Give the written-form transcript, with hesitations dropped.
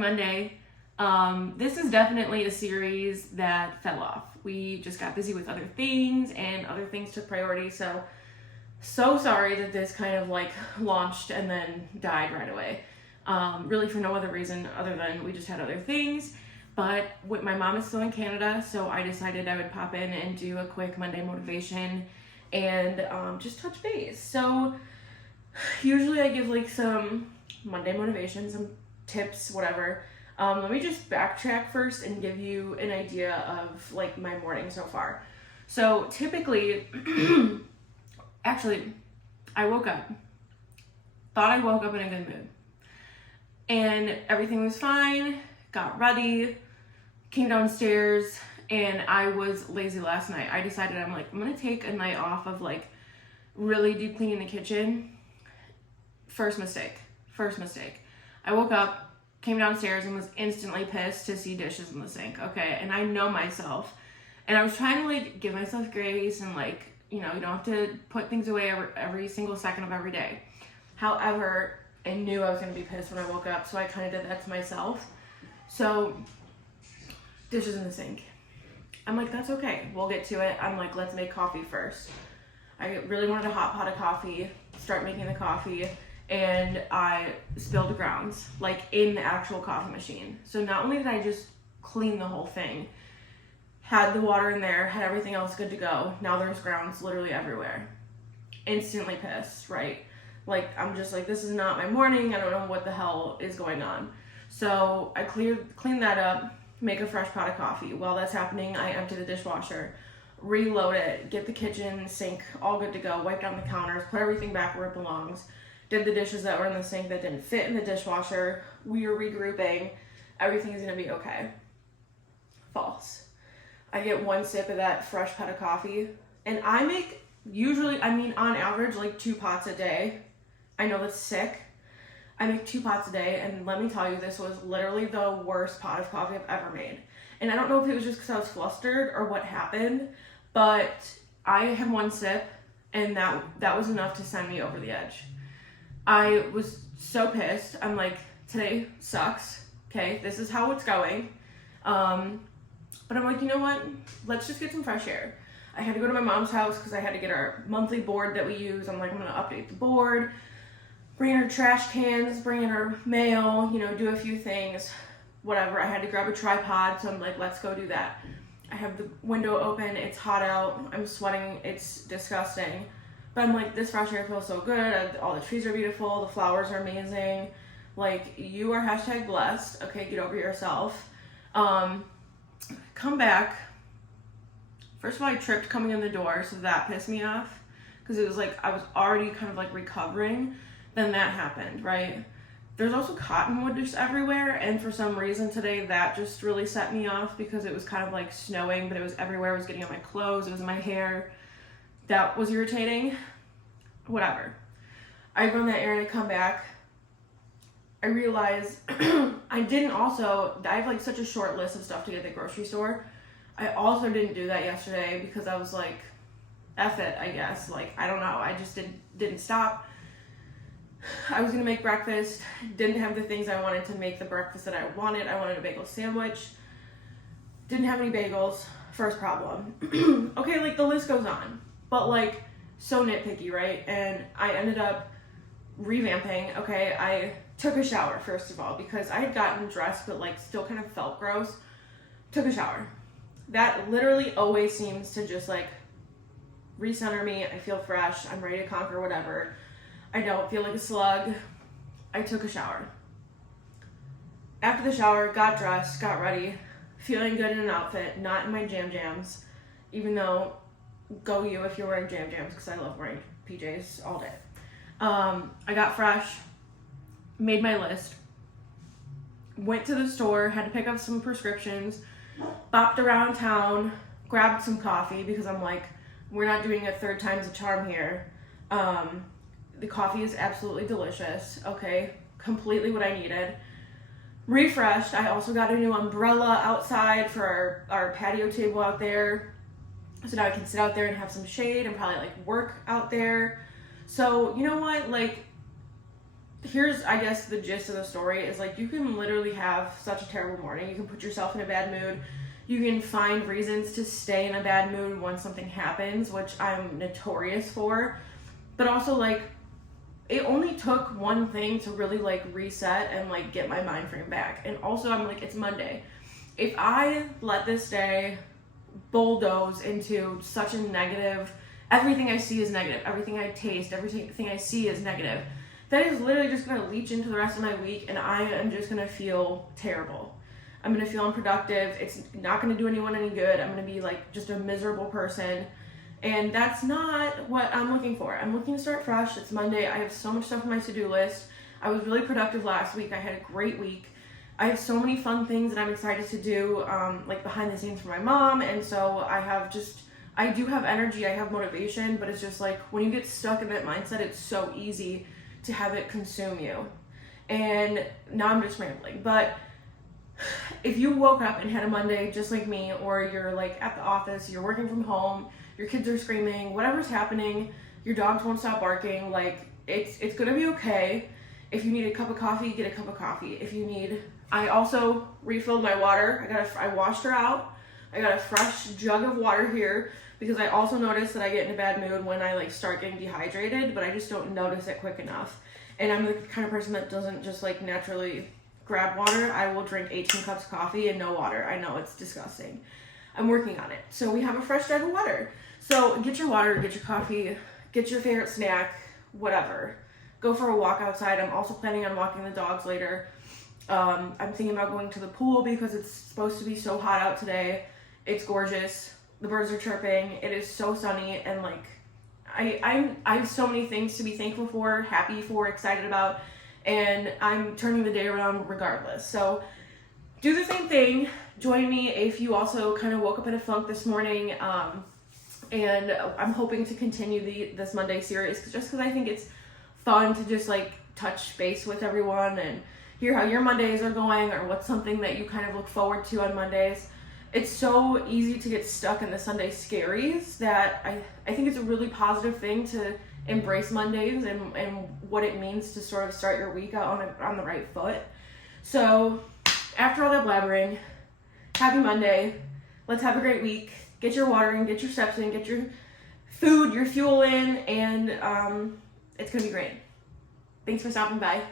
Monday. This is definitely a series that fell off. We just got busy with other things and other things took priority. So sorry that this kind of like launched and then died right away. Really for no other reason other than we just had other things. But my mom is still in Canada, so I decided I would pop in and do a quick Monday motivation and just touch base. So usually I give like some Monday motivation, some tips, whatever. Let me just backtrack first and give you an idea of like my morning so far. So typically, actually, I woke up, thought I woke up in a good mood, and everything was fine, got ready, came downstairs, and I was lazy last night. I decided I'm gonna take a night off of like really deep cleaning the kitchen. First mistake. I woke up, came downstairs, and was instantly pissed to see dishes in the sink, okay? And I know myself. And I was trying to like give myself grace and like, you don't have to put things away every single second of every day. However, I knew I was gonna be pissed when I woke up, so I kind of did that to myself. So, dishes in the sink. I'm like, that's okay, we'll get to it. I'm like, let's make coffee first. I really wanted a hot pot of coffee, start making the coffee, and I spilled grounds, like in the actual coffee machine. So not only did I just clean the whole thing, had the water in there, had everything else good to go, now there's grounds literally everywhere. Instantly pissed, right? Like, I'm just like, this is not my morning, I don't know what the hell is going on. So I clean that up, make a fresh pot of coffee. While that's happening, I empty the dishwasher, reload it, get the kitchen sink all good to go, wipe down the counters, put everything back where it belongs. Did the dishes that were in the sink that didn't fit in the dishwasher. We are regrouping. Everything's gonna be okay. False. I get one sip of that fresh pot of coffee, and I make on average, like 2 pots a day. I know that's sick. I make 2 pots a day, and let me tell you, this was literally the worst pot of coffee I've ever made. And I don't know if it was just because I was flustered or what happened, but I had 1 sip, and that was enough to send me over the edge. I was so pissed. I'm like, today sucks. Okay, this is how it's going. But I'm like, you know what? Let's just get some fresh air. I had to go to my mom's house because I had to get our monthly board that we use. I'm like, I'm gonna update the board, bring in her trash cans, bring in her mail, do a few things, whatever. I had to grab a tripod, so I'm like, let's go do that. I have the window open, it's hot out, I'm sweating, it's disgusting. But I'm like, this fresh air feels so good, all the trees are beautiful, the flowers are amazing. Like, you are #blessed, okay, get over yourself. Come back. First of all, I tripped coming in the door, so that pissed me off. Because it was like, I was already kind of like recovering. Then that happened, right? There's also cottonwood just everywhere, and for some reason today, that just really set me off because it was kind of like snowing, but it was everywhere. It was getting on my clothes, it was in my hair. That was irritating. Whatever. I run that errand, I come back. I realize I have like such a short list of stuff to get at the grocery store. I also didn't do that yesterday because I was like, F it, I guess. Like, I don't know. I just didn't stop. I was gonna make breakfast, didn't have the things I wanted to make the breakfast that I wanted. I wanted a bagel sandwich. Didn't have any bagels. First problem. Okay, like the list goes on. But like, so nitpicky, right? And I ended up revamping. Okay, I took a shower first of all because I had gotten dressed but like still kind of felt gross. Took a shower. That literally always seems to just like recenter me. I feel fresh. I'm ready to conquer whatever. I don't feel like a slug. I took a shower. After the shower, got dressed, got ready, feeling good in an outfit, not in my jams, even though go you if you're wearing jams, because I love wearing PJs all day. I got fresh, made my list, went to the store, had to pick up some prescriptions, bopped around town, grabbed some coffee because I'm like, we're not doing a 3rd time's a charm here. The coffee is absolutely delicious, okay, completely what I needed. Refreshed, I also got a new umbrella outside for our patio table out there. So now I can sit out there and have some shade and probably like work out there. So you know what, like here's, I guess, the gist of the story is like, you can literally have such a terrible morning. You can put yourself in a bad mood. You can find reasons to stay in a bad mood when something happens, which I'm notorious for. But also, like, it only took one thing to really, like, reset and, like, get my mind frame back. And also, I'm like, it's Monday. If I let this day bulldoze into such a negative, everything I see is negative, everything I taste, everything I see is negative, that is literally just going to leach into the rest of my week, and I am just going to feel terrible. I'm going to feel unproductive. It's not going to do anyone any good. I'm going to be like just a miserable person. And that's not what I'm looking for. I'm looking to start fresh. It's Monday. I have so much stuff on my to-do list. I was really productive last week. I had a great week. I have so many fun things that I'm excited to do, like behind the scenes for my mom. And so I do have energy. I have motivation, but it's just like when you get stuck in that mindset, it's so easy to have it consume you. And now I'm just rambling, but if you woke up and had a Monday just like me, or you're like at the office, you're working from home, your kids are screaming, whatever's happening, your dogs won't stop barking, like it's gonna be okay. If you need a cup of coffee, get a cup of coffee. I also refilled my water. I washed her out. I got a fresh jug of water here because I also noticed that I get in a bad mood when I like start getting dehydrated, but I just don't notice it quick enough. And I'm the kind of person that doesn't just like naturally grab water. I will drink 18 cups of coffee and no water. I know it's disgusting. I'm working on it. So we have a fresh jug of water. So get your water, get your coffee, get your favorite snack, whatever. Go for a walk outside. I'm also planning on walking the dogs later. I'm thinking about going to the pool because it's supposed to be so hot out today. It's gorgeous. The birds are chirping. It is so sunny, and like I have so many things to be thankful for, happy for, excited about, and I'm turning the day around regardless. So do the same thing. Join me if you also kind of woke up in a funk this morning. And I'm hoping to continue this Monday series just because I think it's fun to just like touch base with everyone and hear how your Mondays are going, or what's something that you kind of look forward to on Mondays. It's so easy to get stuck in the Sunday scaries that I think it's a really positive thing to embrace Mondays and what it means to sort of start your week out on the right foot. So after all that blabbering, happy Monday. Let's have a great week. Get your water in, get your steps in, get your food, your fuel in, and it's going to be great. Thanks for stopping by.